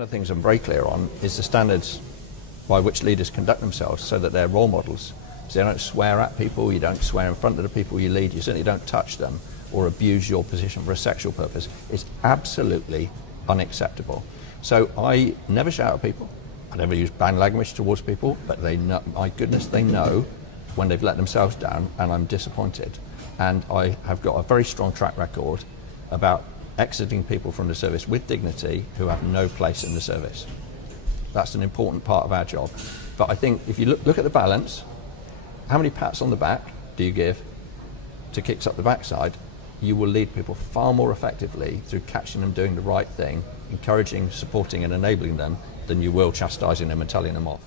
One of the things I'm very clear on is the standards by which leaders conduct themselves so that they're role models. So you don't swear at people, you don't swear in front of the people you lead, you certainly don't touch them or abuse your position for a sexual purpose. It's absolutely unacceptable. So I never shout at people, I never use bad language towards people, but they know, my goodness, they know when they've let themselves down, and I'm disappointed. And I have got a very strong track record about exiting people from the service with dignity who have no place in the service. That's an important part of our job. But I think if you look at the balance, how many pats on the back do you give to kicks up the backside? You will lead people far more effectively through catching them doing the right thing, encouraging, supporting and enabling them, than you will chastising them and telling them off.